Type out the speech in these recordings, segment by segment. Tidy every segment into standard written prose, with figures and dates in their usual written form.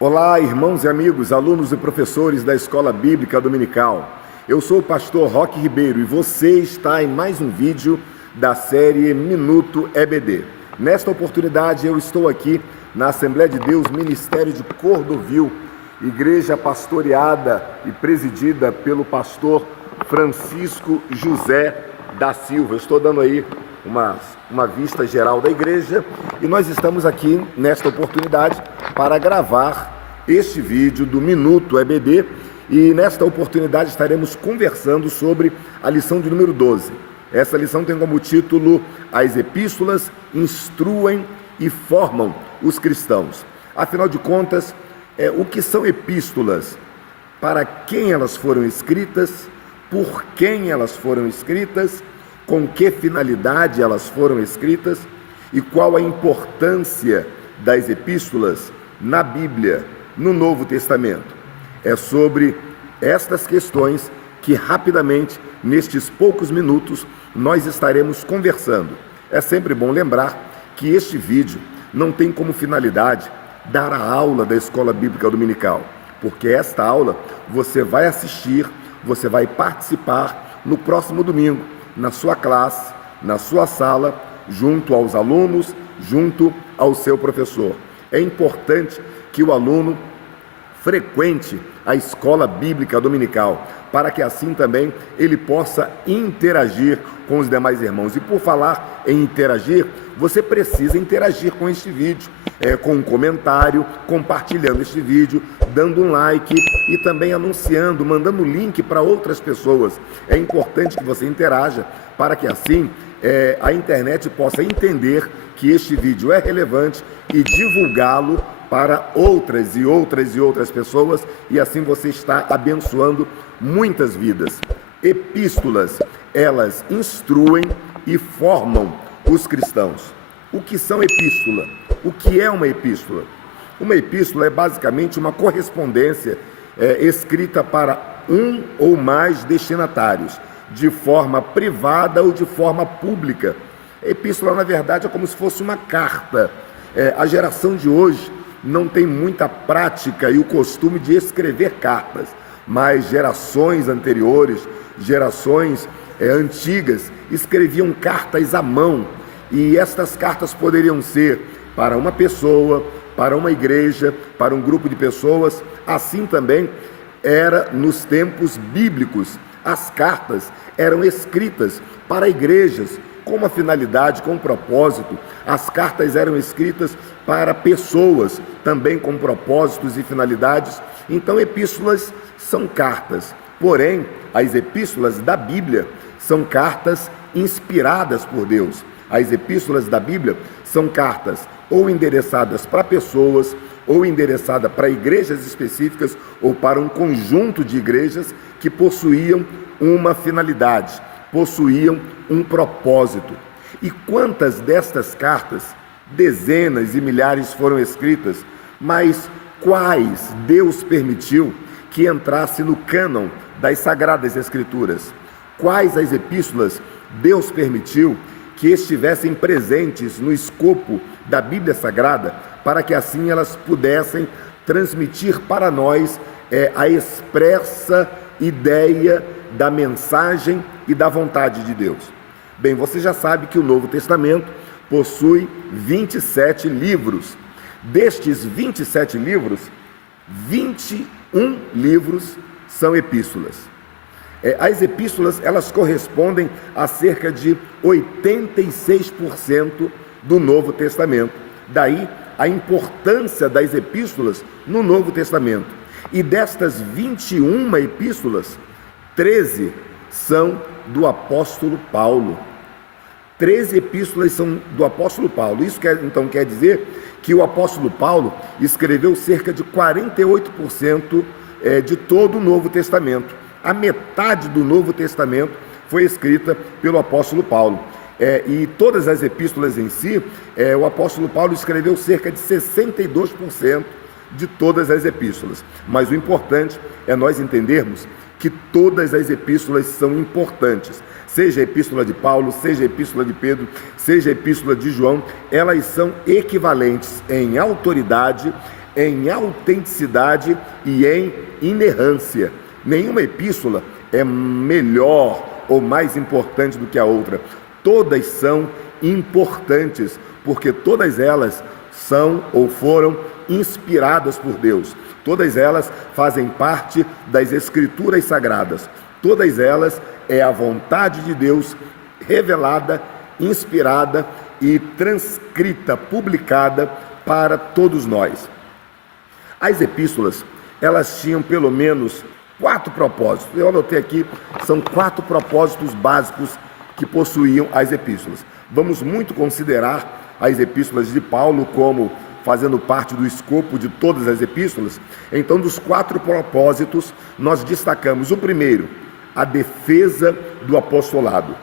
Olá, irmãos e amigos, alunos e professores da Escola Bíblica Dominical. Eu sou o pastor Roque Ribeiro e você está em mais um vídeo da série Minuto EBD. Nesta oportunidade eu estou aqui na Assembleia de Deus Ministério de Cordovil, igreja pastoreada e presidida pelo pastor Francisco José da Silva. Eu estou dando aí uma vista geral da igreja e nós estamos aqui nesta oportunidade para gravar este vídeo do Minuto EBD e nesta oportunidade estaremos conversando sobre a lição de número 12. Essa lição tem como título: As Epístolas instruem e formam os cristãos. Afinal de contas, o que são epístolas? Para quem elas foram escritas? Por quem elas foram escritas? Com que finalidade elas foram escritas e qual a importância das epístolas na Bíblia, no Novo Testamento. É sobre estas questões que rapidamente, nestes poucos minutos, nós estaremos conversando. É sempre bom lembrar que este vídeo não tem como finalidade dar a aula da Escola Bíblica Dominical, porque esta aula você vai assistir, você vai participar no próximo domingo, na sua classe, na sua sala, junto aos alunos, junto ao seu professor. É importante que o aluno frequente a Escola Bíblica Dominical, para que assim também ele possa interagir com os demais irmãos. E por falar em interagir, você precisa interagir com este vídeo, com um comentário, compartilhando este vídeo, dando um like e também anunciando, mandando link para outras pessoas. É importante que você interaja para que assim a internet possa entender que este vídeo é relevante e divulgá-lo para outras e outras pessoas, e assim você está abençoando muitas vidas. Epístolas, elas instruem e formam os cristãos. O que são epístola? O que é uma epístola? Uma epístola é basicamente uma correspondência escrita para um ou mais destinatários, de forma privada ou de forma pública. Epístola, na verdade, é como se fosse uma carta. A geração de hoje não tem muita prática e o costume de escrever cartas, mas gerações anteriores, gerações antigas, escreviam cartas à mão, e estas cartas poderiam ser para uma pessoa, para uma igreja, para um grupo de pessoas. Assim também era nos tempos bíblicos. As cartas eram escritas para igrejas, com uma finalidade, com um propósito. As cartas eram escritas para pessoas, também com propósitos e finalidades. Então, epístolas são cartas. Porém, as epístolas da Bíblia são cartas inspiradas por Deus. As epístolas da Bíblia são cartas ou endereçadas para pessoas, ou endereçadas para igrejas específicas, ou para um conjunto de igrejas que possuíam uma finalidade, possuíam um propósito. E quantas destas cartas, dezenas e milhares, foram escritas, mas quais Deus permitiu que entrasse no cânon das Sagradas Escrituras? Quais as epístolas Deus permitiu que estivessem presentes no escopo da Bíblia Sagrada, para que assim elas pudessem transmitir para nós a expressa ideia da mensagem e da vontade de Deus? Bem, você já sabe que o Novo Testamento possui 27 livros. Destes 27 livros, 21 livros são epístolas. As epístolas, elas correspondem a cerca de 86% do Novo Testamento. Daí a importância das epístolas no Novo Testamento. E destas 21 epístolas, 13 são do apóstolo Paulo. 13 epístolas são do apóstolo Paulo. Isso então quer dizer que o apóstolo Paulo escreveu cerca de 48% de todo o Novo Testamento. A metade do Novo Testamento foi escrita pelo apóstolo Paulo. E todas as epístolas em si, o apóstolo Paulo escreveu cerca de 62% de todas as epístolas. Mas o importante é nós entendermos que todas as epístolas são importantes. Seja a epístola de Paulo, seja a epístola de Pedro, seja a epístola de João, elas são equivalentes em autoridade, em autenticidade e em inerrância. Nenhuma epístola é melhor ou mais importante do que a outra. Todas são importantes, porque todas elas são ou foram inspiradas por Deus. Todas elas fazem parte das Escrituras Sagradas. Todas elas é a vontade de Deus revelada, inspirada e transcrita, publicada para todos nós. As epístolas, elas tinham pelo menos 4 propósitos. Eu anotei aqui, são 4 propósitos básicos que possuíam as epístolas. Vamos muito considerar as epístolas de Paulo como fazendo parte do escopo de todas as epístolas. Então, dos 4 propósitos, nós destacamos o primeiro, a defesa do apostolado.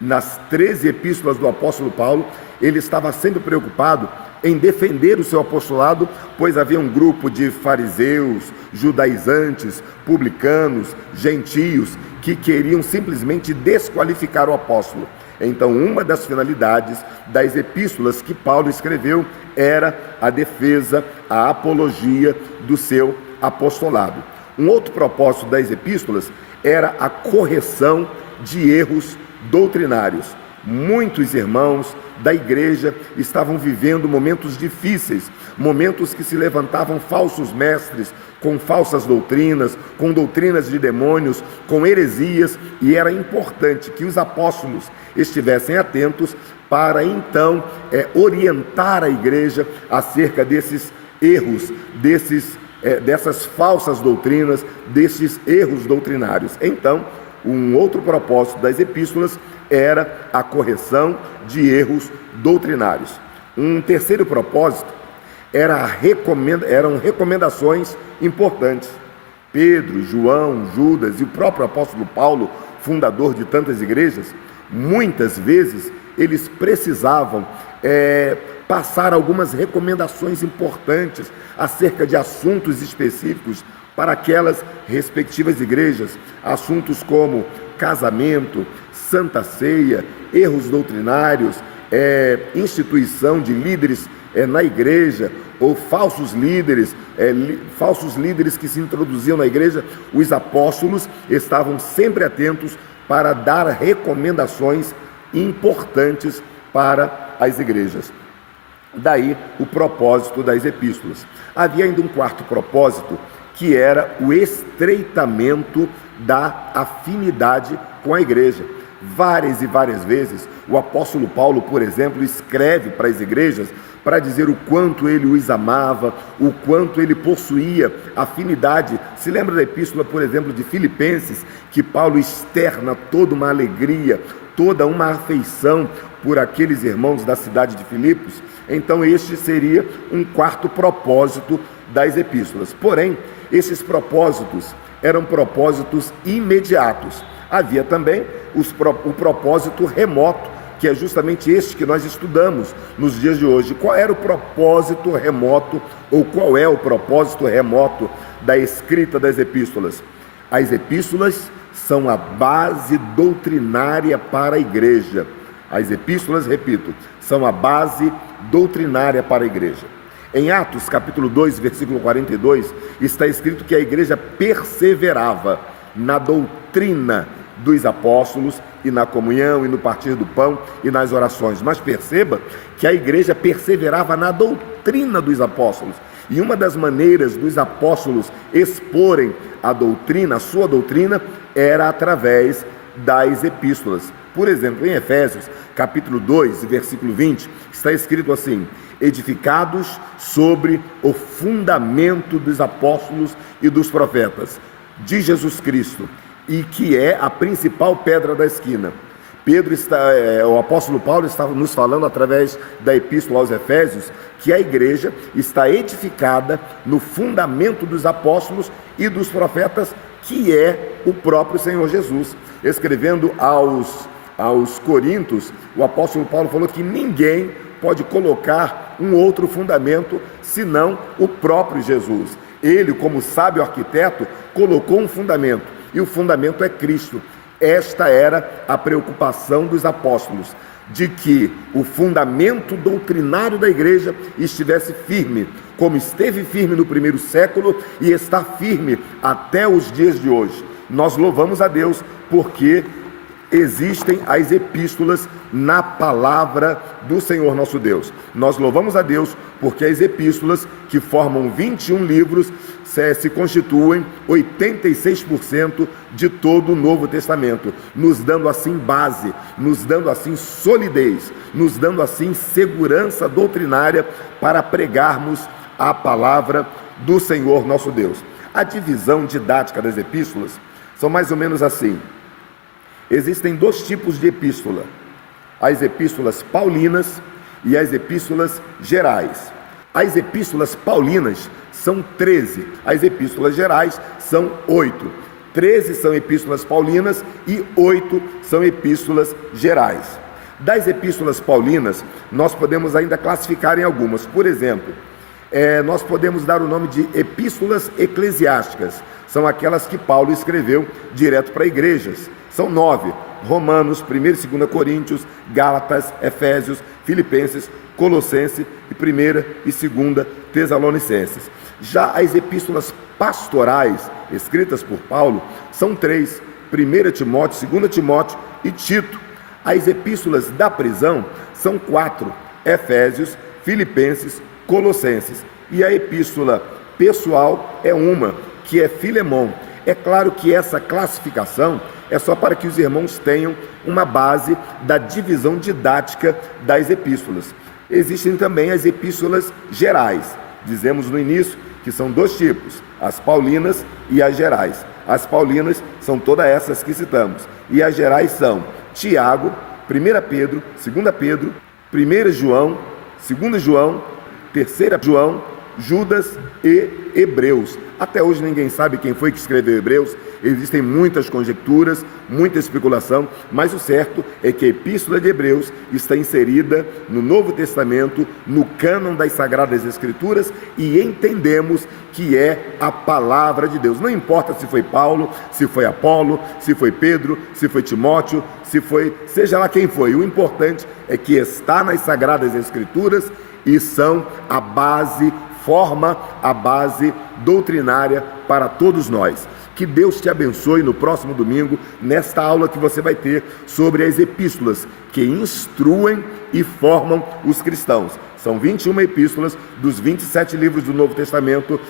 Nas 13 epístolas do apóstolo Paulo, ele estava sempre preocupado em defender o seu apostolado, pois havia um grupo de fariseus, judaizantes, publicanos, gentios, que queriam simplesmente desqualificar o apóstolo. Então, uma das finalidades das epístolas que Paulo escreveu era a defesa, a apologia do seu apostolado. Um outro propósito das epístolas era a correção de erros doutrinários. Muitos irmãos da igreja estavam vivendo momentos difíceis, momentos que se levantavam falsos mestres com falsas doutrinas, com doutrinas de demônios, com heresias, e era importante que os apóstolos estivessem atentos para então orientar a igreja acerca desses erros, dessas falsas doutrinas, desses erros doutrinários. Então, um outro propósito das epístolas era a correção de erros doutrinários. Um terceiro propósito eram recomendações importantes. Pedro, João, Judas e o próprio apóstolo Paulo, fundador de tantas igrejas, muitas vezes eles precisavam passar algumas recomendações importantes acerca de assuntos específicos para aquelas respectivas igrejas, assuntos como casamento, santa ceia, erros doutrinários, instituição de líderes na igreja, ou falsos líderes que se introduziam na igreja. Os apóstolos estavam sempre atentos para dar recomendações importantes para as igrejas. Daí o propósito das epístolas. Havia ainda um quarto propósito, que era o estreitamento da afinidade com a igreja. Várias e várias vezes, o apóstolo Paulo, por exemplo, escreve para as igrejas para dizer o quanto ele os amava, o quanto ele possuía afinidade. Se lembra da epístola, por exemplo, de Filipenses, que Paulo externa toda uma alegria, toda uma afeição por aqueles irmãos da cidade de Filipos? Então este seria um quarto propósito das epístolas. Porém, esses propósitos eram propósitos imediatos. Havia também o propósito remoto, que é justamente este que nós estudamos nos dias de hoje. Qual era o propósito remoto, ou qual é o propósito remoto da escrita das epístolas? As epístolas são a base doutrinária para a igreja. As epístolas, repito, são a base doutrinária para a igreja. Em Atos, capítulo 2, versículo 42, está escrito que a igreja perseverava na doutrina dos apóstolos, e na comunhão, e no partir do pão, e nas orações. Mas perceba que a igreja perseverava na doutrina dos apóstolos. E uma das maneiras dos apóstolos exporem a doutrina, a sua doutrina, era através das epístolas. Por exemplo, em Efésios, capítulo 2, versículo 20, está escrito assim: edificados sobre o fundamento dos apóstolos e dos profetas, de Jesus Cristo, e que é a principal pedra da esquina. O apóstolo Paulo está nos falando através da epístola aos Efésios que a igreja está edificada no fundamento dos apóstolos e dos profetas, que é o próprio Senhor Jesus. Escrevendo aos Coríntios, o apóstolo Paulo falou que ninguém pode colocar um outro fundamento senão o próprio Jesus. Ele, como sábio arquiteto, colocou um fundamento, e o fundamento é Cristo. Esta era a preocupação dos apóstolos: de que o fundamento doutrinário da igreja estivesse firme, como esteve firme no primeiro século e está firme até os dias de hoje. Nós louvamos a Deus porque existem as epístolas na palavra do Senhor nosso Deus. Nós louvamos a Deus porque as epístolas, que formam 21 livros, se constituem 86% de todo o Novo Testamento, nos dando assim base, nos dando assim solidez, nos dando assim segurança doutrinária para pregarmos a palavra do Senhor nosso Deus. A divisão didática das epístolas são mais ou menos assim. Existem dois tipos de epístola: as epístolas paulinas e as epístolas gerais. As epístolas paulinas são 13, as epístolas gerais são 8. 13 são epístolas paulinas e 8 são epístolas gerais. Das epístolas paulinas, nós podemos ainda classificar em algumas. Por exemplo, nós podemos dar o nome de epístolas eclesiásticas. São aquelas que Paulo escreveu direto para igrejas. São 9: Romanos, 1 e 2 Coríntios, Gálatas, Efésios, Filipenses, Colossenses e 1 e 2 Tessalonicenses. Já as epístolas pastorais, escritas por Paulo, são 3: 1 Timóteo, 2 Timóteo e Tito. As epístolas da prisão são 4: Efésios, Filipenses, Colossenses. E a epístola pessoal é uma, que é Filemon. É claro que essa classificação é só para que os irmãos tenham uma base da divisão didática das epístolas. Existem também as epístolas gerais. Dizemos no início que são dois tipos: as paulinas e as gerais. As paulinas são todas essas que citamos, e as gerais são Tiago, 1 Pedro, 2 Pedro, 1 João, 2 João, 3 João, Judas e Hebreus. Até hoje ninguém sabe quem foi que escreveu Hebreus. Existem muitas conjecturas, muita especulação, mas o certo é que a Epístola de Hebreus está inserida no Novo Testamento, no cânon das Sagradas Escrituras, e entendemos que é a palavra de Deus. Não importa se foi Paulo, se foi Apolo, se foi Pedro, se foi Timóteo, seja lá quem foi. O importante é que está nas Sagradas Escrituras e são a base, forma a base doutrinária para todos nós. Que Deus te abençoe no próximo domingo, nesta aula que você vai ter sobre as epístolas que instruem e formam os cristãos. São 21 epístolas dos 27 livros do Novo Testamento.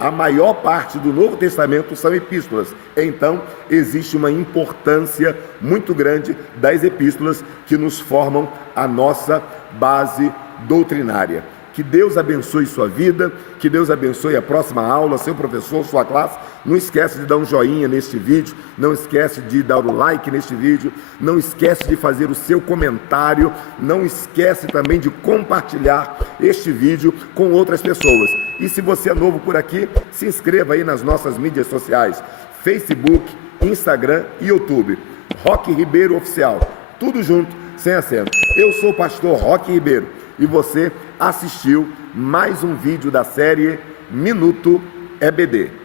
A maior parte do Novo Testamento são epístolas. Então, existe uma importância muito grande das epístolas que nos formam a nossa base doutrinária. Que Deus abençoe sua vida, que Deus abençoe a próxima aula, seu professor, sua classe. Não esquece de dar um joinha neste vídeo, não esquece de dar o like neste vídeo, não esquece de fazer o seu comentário, não esquece também de compartilhar este vídeo com outras pessoas. E se você é novo por aqui, se inscreva aí nas nossas mídias sociais: Facebook, Instagram e YouTube. Roque Ribeiro Oficial, tudo junto, sem acento. Eu sou o pastor Roque Ribeiro e você assistiu mais um vídeo da série Minuto EBD.